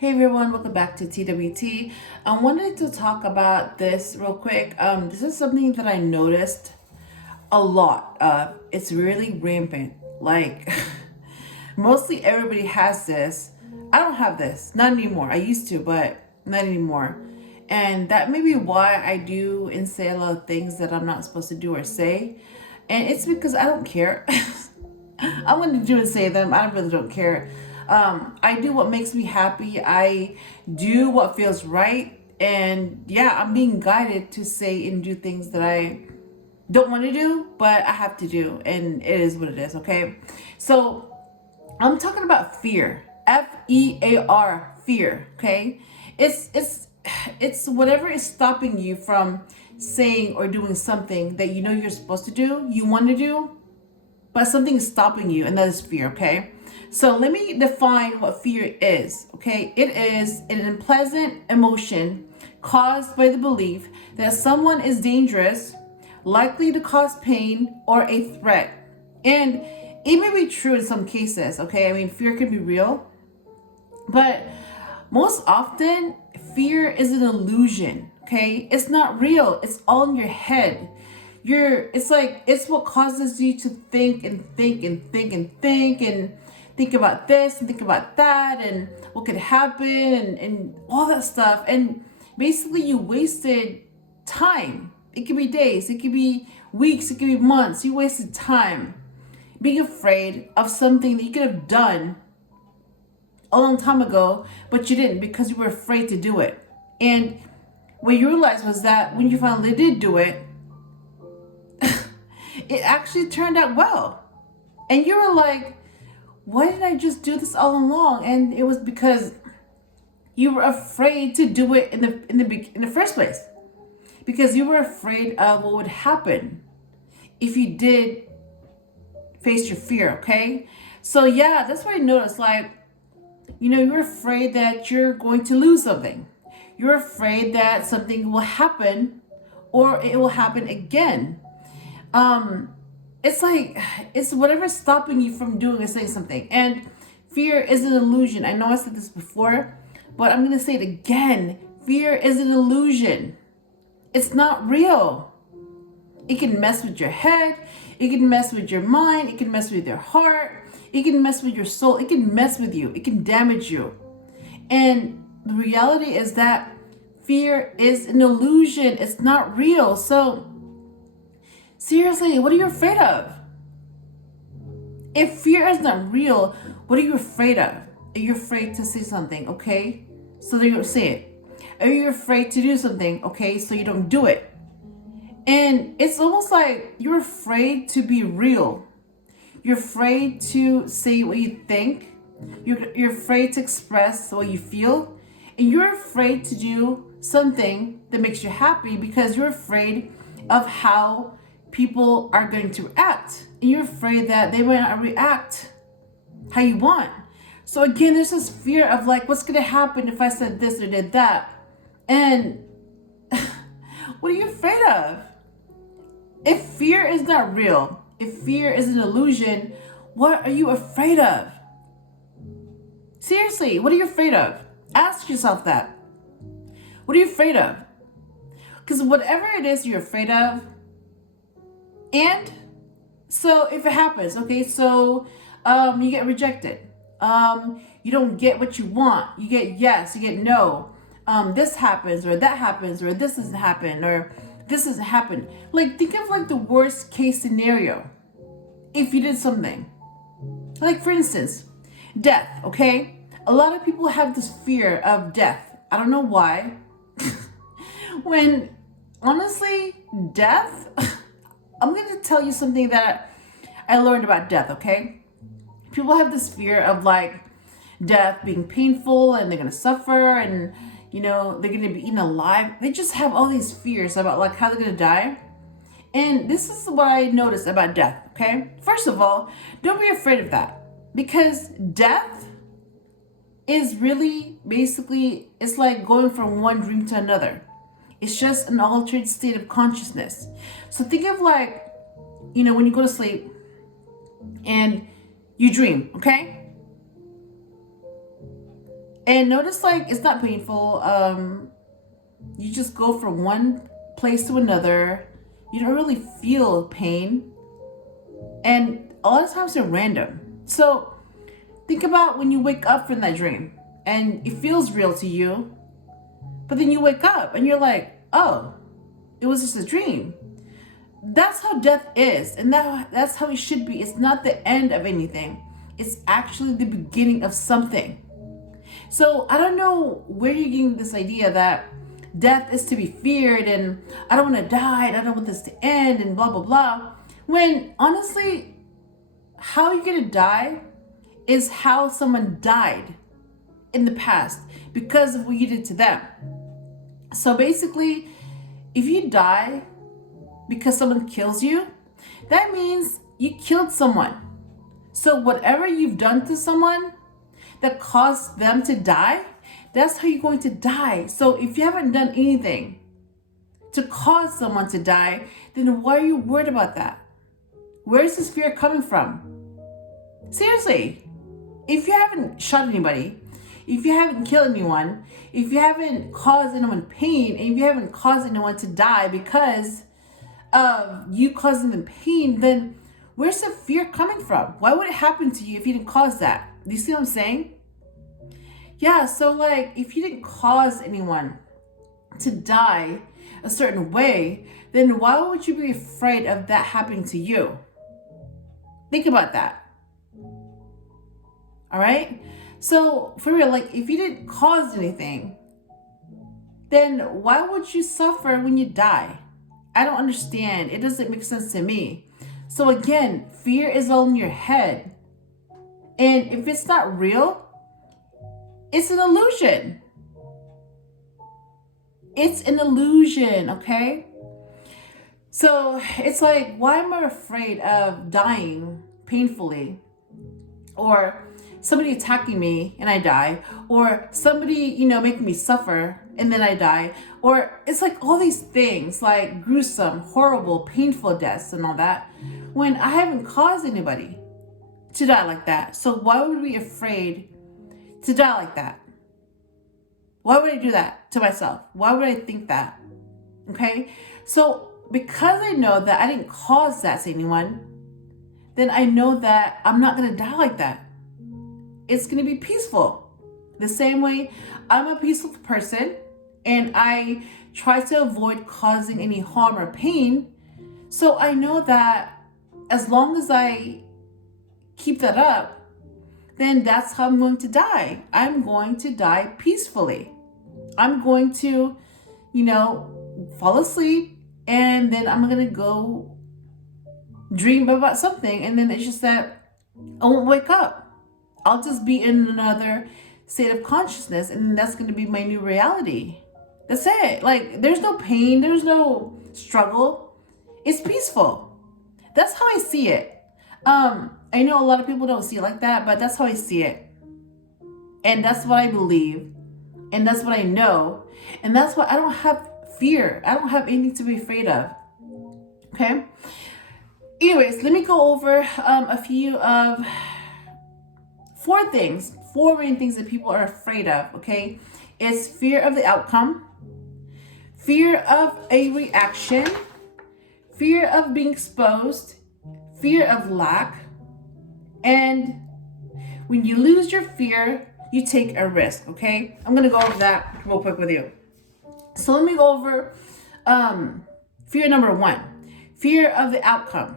Hey everyone, welcome back to TWT. I wanted to talk about this real quick. This is something that I noticed a lot of. It's really rampant. Like, mostly everybody has this. I don't have this, not anymore. I used to, but not anymore. And that may be why I do and say a lot of things that I'm not supposed to do or say. And it's because I don't care. I'm going to do and say them. I really don't care. I do what makes me happy. I do what feels right. And yeah, I'm being guided to say and do things that I don't want to do, but I have to do. And it is what it is, okay? So I'm talking about fear. Fear, fear, okay? It's whatever is stopping you from saying or doing something that you know you're supposed to do, you want to do, but something is stopping you, and that is fear, okay? So let me define what fear is, okay? It is an unpleasant emotion caused by the belief that someone is dangerous, likely to cause pain, or a threat. And it may be true in some cases, okay? I mean, fear can be real, but most often, fear is an illusion, okay? It's not real. It's all in your head. It's what causes you to think and think and think and think and think about this and think about that and what could happen and all that stuff. And basically you wasted time. It could be days, it could be weeks, it could be months. You wasted time being afraid of something that you could have done a long time ago, but you didn't because you were afraid to do it. And what you realized was that when you finally did do it, it actually turned out well. And you were like, why did I just do this all along? And it was because you were afraid to do it in the first place. Because you were afraid of what would happen if you did face your fear, okay? So yeah, that's what I noticed. Like, you're afraid that you're going to lose something. You're afraid that something will happen or it will happen again. It's whatever's stopping you from doing or saying something. And fear is an illusion. I know I said this before, but I'm going to say it again. Fear is an illusion. It's not real. It can mess with your head. It can mess with your mind. It can mess with your heart. It can mess with your soul. It can mess with you. It can damage you. And the reality is that fear is an illusion. It's not real. So seriously, what are you afraid of? If fear is not real, what are you afraid of? Are you afraid to say something, okay? So that you don't say it. Are you afraid to do something, okay? So you don't do it. And it's almost like you're afraid to be real. You're afraid to say what you think. You're afraid to express what you feel. And you're afraid to do something that makes you happy because you're afraid of how people are going to react. And you're afraid that they might not react how you want. So again, there's this fear of like, what's going to happen if I said this or did that? And what are you afraid of? If fear is not real, if fear is an illusion, what are you afraid of? Seriously, what are you afraid of? Ask yourself that. What are you afraid of? Because whatever it is you're afraid of, and so if it happens, okay, so you get rejected. You don't get what you want. You get yes, you get no. This happens or that happens or this doesn't happen or this doesn't happen. Like, think of like the worst case scenario if you did something. Like, for instance, death, okay? A lot of people have this fear of death. I don't know why. When, honestly, death, I'm going to tell you something that I learned about death, okay? People have this fear of like death being painful and they're going to suffer and they're going to be eaten alive. They just have all these fears about like how they're going to die. And this is what I noticed about death, okay? First of all, don't be afraid of that because death is really basically, it's like going from one dream to another. It's just an altered state of consciousness. So think of like, when you go to sleep and you dream, okay? And notice, like, it's not painful. You just go from one place to another. You don't really feel pain. And a lot of times they're random. So think about when you wake up from that dream and it feels real to you, but then you wake up and you're like, oh, it was just a dream. That's how death is, and that's how it should be. It's not the end of anything. It's actually the beginning of something. So I don't know where you're getting this idea that death is to be feared and I don't want to die and I don't want this to end and blah, blah, blah. When honestly, how you're going to die is how someone died in the past because of what you did to them. So basically, if you die because someone kills you, that means you killed someone. So whatever you've done to someone that caused them to die, that's how you're going to die. So if you haven't done anything to cause someone to die, then why are you worried about that? Where is this fear coming from? Seriously, if you haven't shot anybody, if you haven't killed anyone, if you haven't caused anyone pain, and if you haven't caused anyone to die because of you causing them pain, then where's the fear coming from? Why would it happen to you if you didn't cause that? Do you see what I'm saying? Yeah, so like if you didn't cause anyone to die a certain way, then why would you be afraid of that happening to you? Think about that. All right? So for real, like if you didn't cause anything, then why would you suffer when you die? I don't understand. It doesn't make sense to me. So again, fear is all in your head. And if it's not real, it's an illusion. It's an illusion, okay? So it's like, why am I afraid of dying painfully? Or somebody attacking me and I die? Or somebody, making me suffer and then I die? Or it's like all these things, like gruesome, horrible, painful deaths and all that, when I haven't caused anybody to die like that. So why would we be afraid to die like that? Why would I do that to myself? Why would I think that? Okay? So because I know that I didn't cause that to anyone, then I know that I'm not going to die like that. It's going to be peaceful. The same way I'm a peaceful person and I try to avoid causing any harm or pain. So I know that as long as I keep that up, then that's how I'm going to die. I'm going to die peacefully. I'm going to, fall asleep and then I'm going to go dream about something. And then it's just that I won't wake up. I'll just be in another state of consciousness and that's going to be my new reality. That's it. Like there's no pain. There's no struggle. It's peaceful. That's how I see it. I know a lot of people don't see it like that, but that's how I see it. And that's what I believe. And that's what I know. And that's why I don't have fear. I don't have anything to be afraid of. Okay? Anyways, let me go over a few of four main things that people are afraid of, okay? It's fear of the outcome, fear of a reaction, fear of being exposed, fear of lack, and when you lose your fear, you take a risk, okay? I'm gonna go over that real quick with you. So let me go over fear number one, fear of the outcome.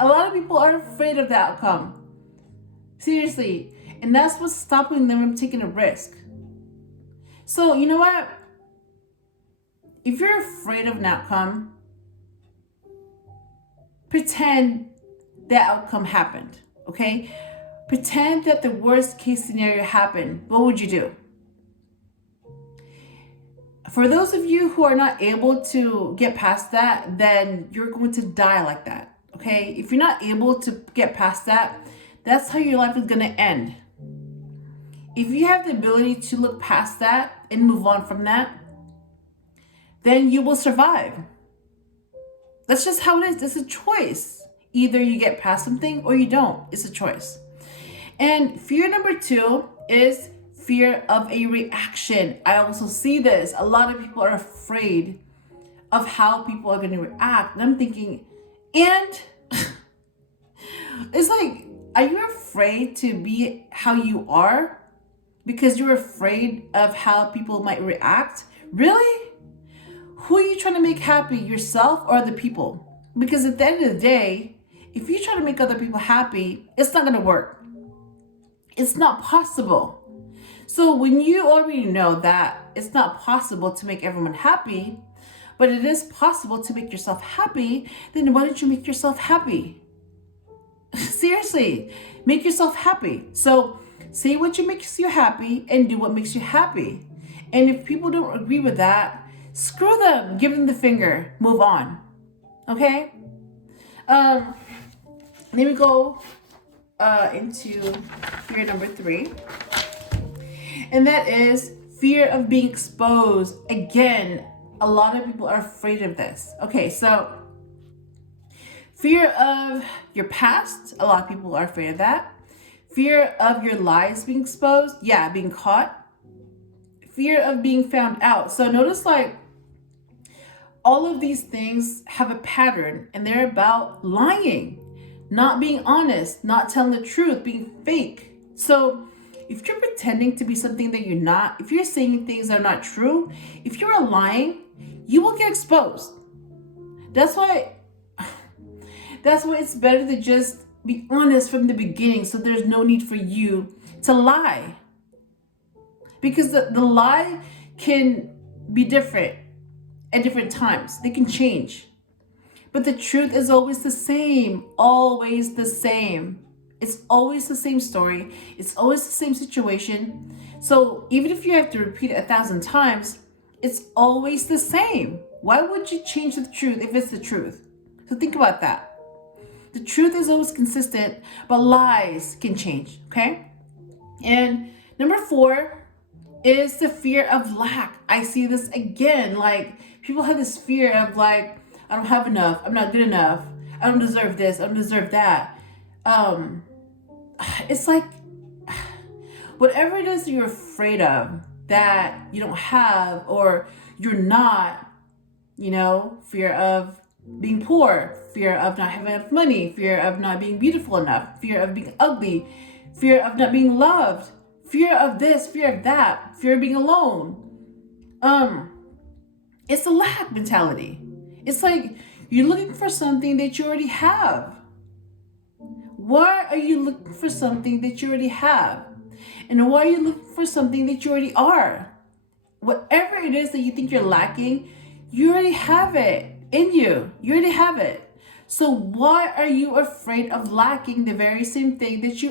A lot of people are afraid of the outcome. Seriously. And that's what's stopping them from taking a risk. So you know what? If you're afraid of an outcome, pretend that outcome happened, okay? Pretend that the worst case scenario happened. What would you do? For those of you who are not able to get past that, then you're going to die like that, okay? If you're not able to get past that, that's how your life is going to end. If you have the ability to look past that and move on from that, then you will survive. That's just how it is. It's a choice. Either you get past something or you don't. It's a choice. And fear number two is fear of a reaction. I also see this. A lot of people are afraid of how people are going to react. And I'm thinking, and it's like, are you afraid to be how you are because you're afraid of how people might react? Really? Who are you trying to make happy, yourself or other people? Because at the end of the day, if you try to make other people happy, it's not going to work. It's not possible. So when you already know that it's not possible to make everyone happy, but it is possible to make yourself happy, then why don't you make yourself happy? Seriously, make yourself happy. So say what makes you happy and do what makes you happy. And if people don't agree with that, screw them, give them the finger, move on. Okay? Let me go into fear number 3. And that is fear of being exposed. Again, a lot of people are afraid of this. Okay, so fear of your past. A lot of people are afraid of that. Fear of your lies being exposed. Yeah, being caught. Fear of being found out. So notice like all of these things have a pattern and they're about lying, not being honest, not telling the truth, being fake. So if you're pretending to be something that you're not, if you're saying things that are not true, if you're lying, you will get exposed. That's why it's better to just be honest from the beginning so there's no need for you to lie. Because the lie can be different at different times. They can change. But the truth is always the same. Always the same. It's always the same story. It's always the same situation. So even if you have to repeat it 1,000 times, it's always the same. Why would you change the truth if it's the truth? So think about that. The truth is always consistent, but lies can change, okay? And number 4 is the fear of lack. I see this again. Like, people have this fear of like, I don't have enough. I'm not good enough. I don't deserve this. I don't deserve that. It's like, whatever it is that you're afraid of that you don't have or you're not, fear of being poor, fear of not having enough money, fear of not being beautiful enough, fear of being ugly, fear of not being loved, fear of this, fear of that, fear of being alone. It's a lack mentality. It's like you're looking for something that you already have. Why are you looking for something that you already have? And why are you looking for something that you already are? Whatever it is that you think you're lacking, you already have it in you. You already have it. So why are you afraid of lacking the very same thing that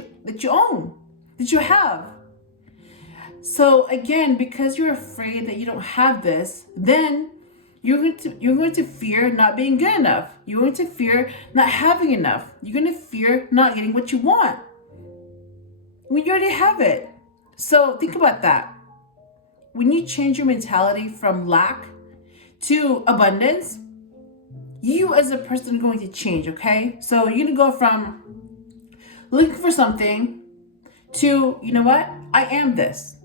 you own, that you have? So again, because you're afraid that you don't have this, then you're going to fear not being good enough. You're going to fear not having enough. You're going to fear not getting what you want when you already have it. So think about that. When you change your mentality from lack to abundance, you as a person are going to change, okay? So you're going to go from looking for something to, you know what? I am this.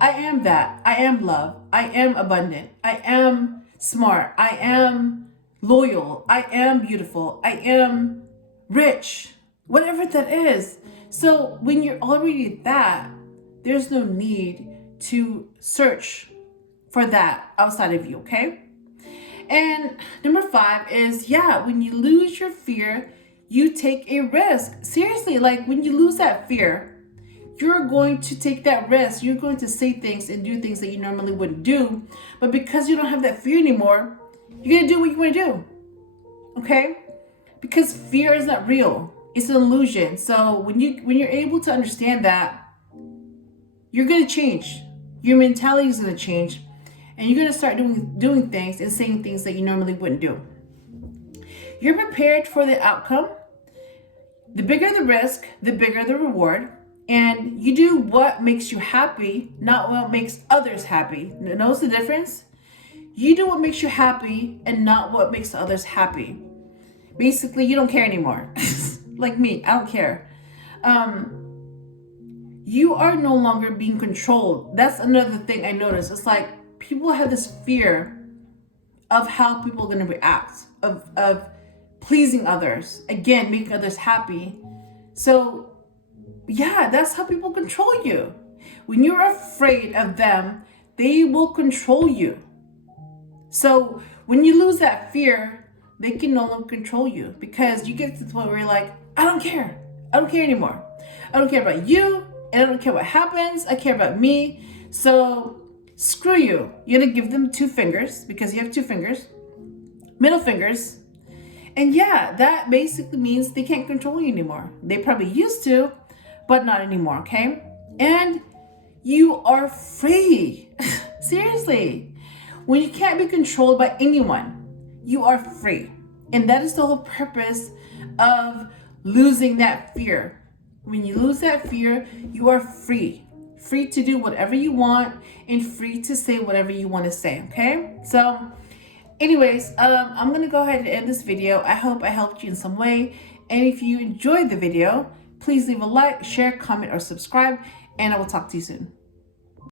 I am that. I am love. I am abundant. I am smart. I am loyal. I am beautiful. I am rich. Whatever that is. So when you're already that, there's no need to search for that outside of you, okay? And number 5 is, when you lose your fear, you take a risk. Seriously, like when you lose that fear, you're going to take that risk. You're going to say things and do things that you normally wouldn't do. But because you don't have that fear anymore, you're going to do what you want to do. Okay? Because fear is not real. It's an illusion. So when you're able to understand that, you're going to change. Your mentality is going to change. And you're going to start doing things and saying things that you normally wouldn't do. You're prepared for the outcome. The bigger the risk, the bigger the reward. And you do what makes you happy, not what makes others happy. Notice the difference? You do what makes you happy and not what makes others happy. Basically, you don't care anymore. Like me, I don't care. you are no longer being controlled. That's another thing I noticed. It's like people have this fear of how people are going to react, of pleasing others, again, making others happy. So yeah, that's how people control you. When you're afraid of them, they will control you. So when you lose that fear, they can no longer control you, because you get to the point where you're like, I don't care. I don't care anymore. I don't care about you, and I don't care what happens. I care about me. So screw you. You're gonna give them 2 fingers, because you have 2 fingers, middle fingers. And yeah, that basically means they can't control you anymore. They probably used to, but not anymore, okay? And you are free. Seriously. When you can't be controlled by anyone, you are free. And that is the whole purpose of losing that fear. When you lose that fear, you are free. Free to do whatever you want and free to say whatever you want to say, okay? So anyways, I'm going to go ahead and end this video. I hope I helped you in some way. And if you enjoyed the video, please leave a like, share, comment, or subscribe. And I will talk to you soon.